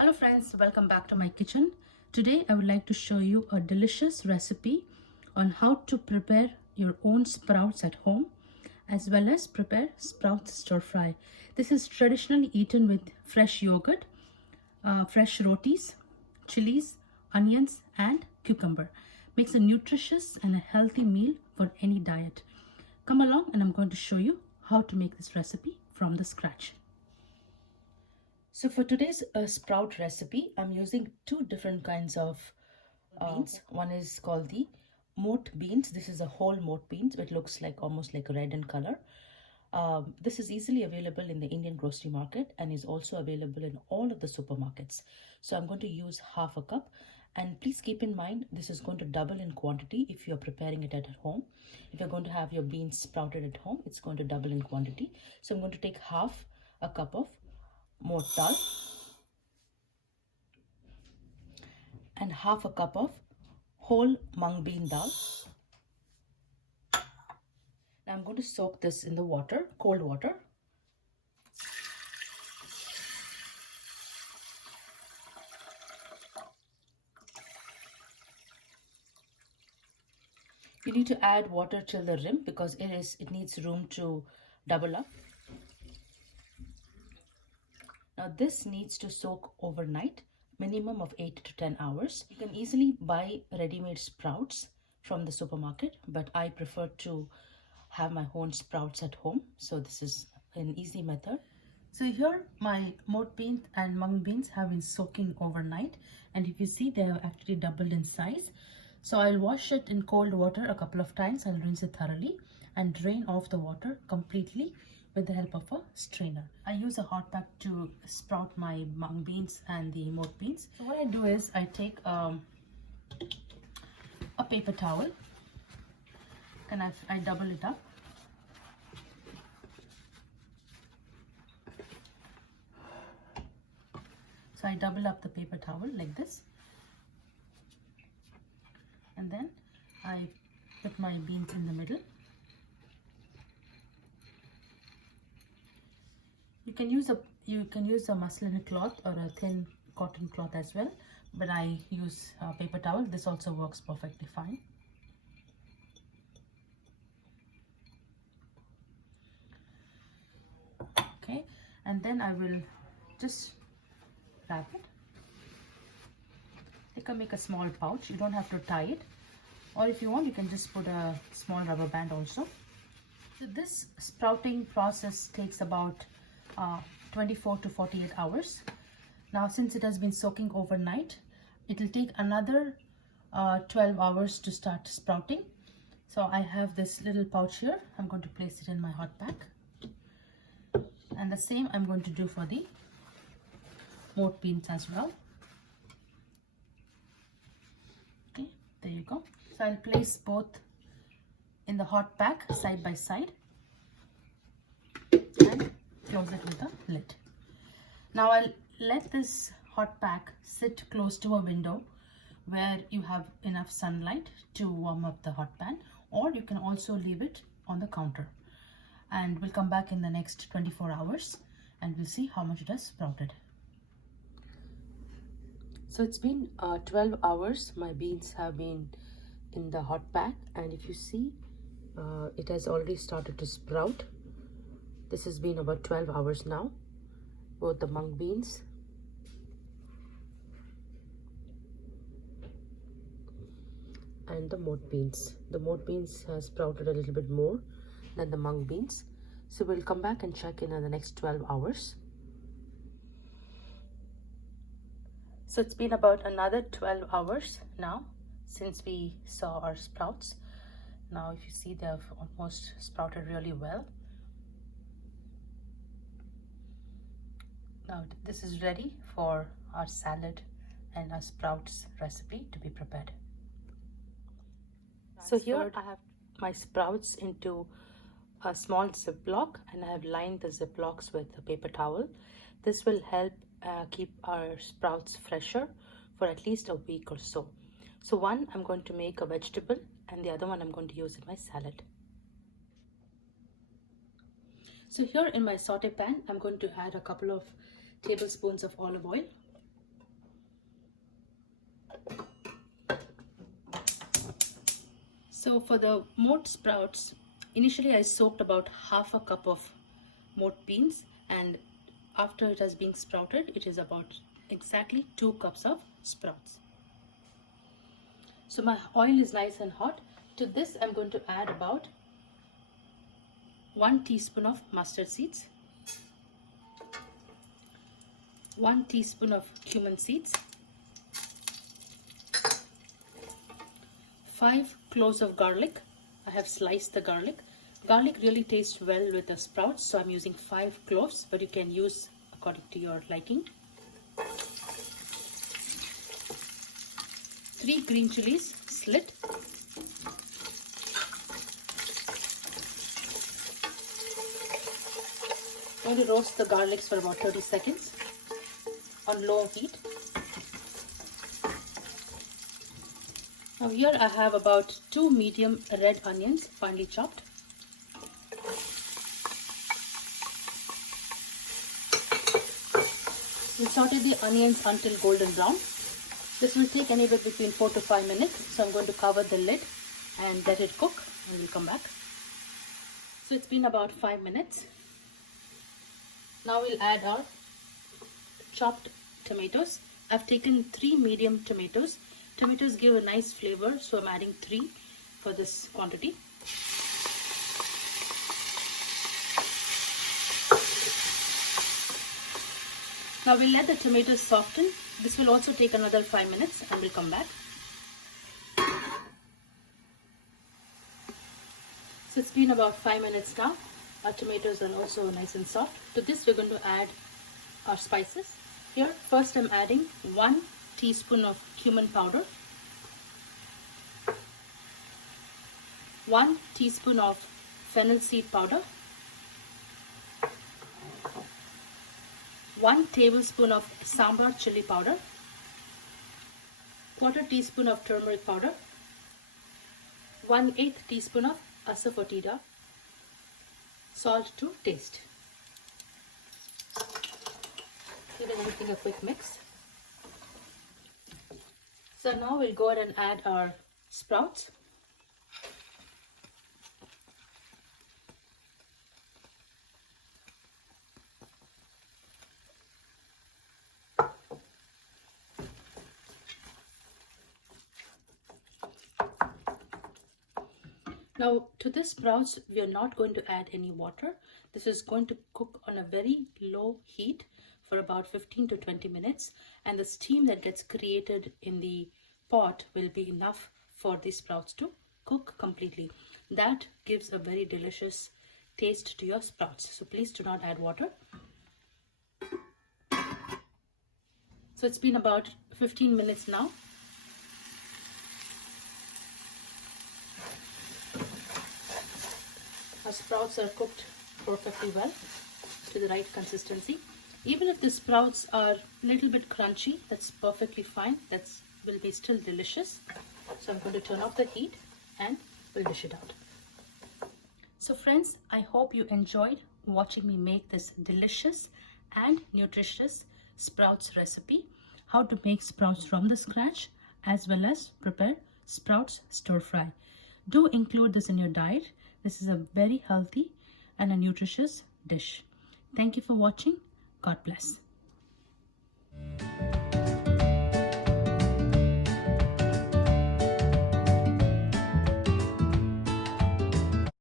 Hello friends, welcome back to my kitchen. Today I would like to show you a delicious recipe on how to prepare your own sprouts at home as well as prepare sprouts stir fry. This is traditionally eaten with fresh yogurt, fresh rotis, chilies, onions and cucumber. Makes a nutritious and a healthy meal for any diet. Come along and I'm going to show you how to make this recipe from the scratch. So for today's sprout recipe, I'm using two different kinds of beans. One is called the Moth beans. This is a whole moth beans. It looks like almost like red in color. This is easily available in the Indian grocery market and is also available in all of the supermarkets. So I'm going to use half a cup, and please keep in mind this is going to double in quantity if you're preparing it at home. If you're going to have your beans sprouted at home, it's going to double in quantity. So I'm going to take half a cup of moth dal and half a cup of whole mung bean dal. Now I'm going to soak this in the water, cold water. You need to add water till the rim because it needs room to double up. Now this needs to soak overnight, minimum of 8 to 10 hours. You can easily buy ready-made sprouts from the supermarket, but I prefer to have my own sprouts at home. So this is an easy method. So here my moth beans and mung beans have been soaking overnight, and if you see, they have actually doubled in size. So I'll wash it in cold water a couple of times. I'll rinse it thoroughly and drain off the water completely with the help of a strainer. I use a hot pack to sprout my mung beans and the moth beans. So what I do is I take a paper towel and I double it up. So I double up the paper towel like this, and then I put my beans in the middle. You can use a muslin cloth or a thin cotton cloth as well, but I use a paper towel. This also works perfectly fine. Okay, and then I will just wrap it. You can make a small pouch. You don't have to tie it, or if you want, you can just put a small rubber band also. So this sprouting process takes about 24 to 48 hours. Now since it has been soaking overnight, it will take another 12 hours to start sprouting. So I have this little pouch here. I'm going to place it in my hot pack, and the same I'm going to do for the moth beans as well. Okay, there you go. So I'll place both in the hot pack side by side and close it with a lid. Now I'll let this hot pack sit close to a window where you have enough sunlight to warm up the hot pan, or you can also leave it on the counter. And we'll come back in the next 24 hours and we'll see how much it has sprouted. So it's been 12 hours. My beans have been in the hot pack, and if you see, it has already started to sprout. This has been about 12 hours now. Both the mung beans and the moth beans. The moth beans has sprouted a little bit more than the mung beans. So we'll come back and check in the next 12 hours. So it's been about another 12 hours now since we saw our sprouts. Now if you see, they have almost sprouted really well. Now this is ready for our salad and our sprouts recipe to be prepared. So here I have my sprouts into a small ziplock, and I have lined the ziplocks with a paper towel. This will help keep our sprouts fresher for at least a week or so. So one I'm going to make a vegetable, and the other one I'm going to use in my salad. So here in my saute pan, I'm going to add a couple of tablespoons of olive oil. So for the moth sprouts, initially I soaked about half a cup of moth beans, and after it has been sprouted, it is about exactly 2 cups of sprouts. So my oil is nice and hot. To this I'm going to add about 1 teaspoon of mustard seeds, 1 teaspoon of cumin seeds, 5 cloves of garlic. I have sliced the garlic. Garlic really tastes well with the sprouts, so I'm using 5 cloves, but you can use according to your liking. 3 green chilies, slit. I'm going to roast the garlics for about 30 seconds on low heat. Now here I have about 2 medium red onions finely chopped. We saute the onions until golden brown. This will take anywhere between 4 to 5 minutes. So I'm going to cover the lid and let it cook, and we'll come back. So it's been about 5 minutes. Now we'll add our chopped tomatoes. I've taken 3 medium tomatoes. Tomatoes give a nice flavor, so I'm adding 3 for this quantity. Now we'll let the tomatoes soften. This will also take another 5 minutes, and we'll come back. So it's been about 5 minutes now. Our tomatoes are also nice and soft. To this we're going to add our spices. Here first I'm adding 1 teaspoon of cumin powder, 1 teaspoon of fennel seed powder, 1 tablespoon of Sambar chili powder, 1/4 teaspoon of turmeric powder, 1/8 teaspoon of Asafoetida, salt to taste. Give everything a quick mix. So now we'll go ahead and add our sprouts. Now to this sprouts, we are not going to add any water. This is going to cook on a very low heat for about 15 to 20 minutes, and the steam that gets created in the pot will be enough for these sprouts to cook completely. That gives a very delicious taste to your sprouts. So please do not add water. So it's been about 15 minutes now. Our sprouts are cooked perfectly well to the right consistency. Even if the sprouts are a little bit crunchy, that's perfectly fine. That will be still delicious. So I'm going to turn off the heat and we'll dish it out. So friends, I hope you enjoyed watching me make this delicious and nutritious sprouts recipe. How to make sprouts from the scratch, as well as prepare sprouts stir fry. Do include this in your diet. This is a very healthy and a nutritious dish. Thank you for watching. God bless.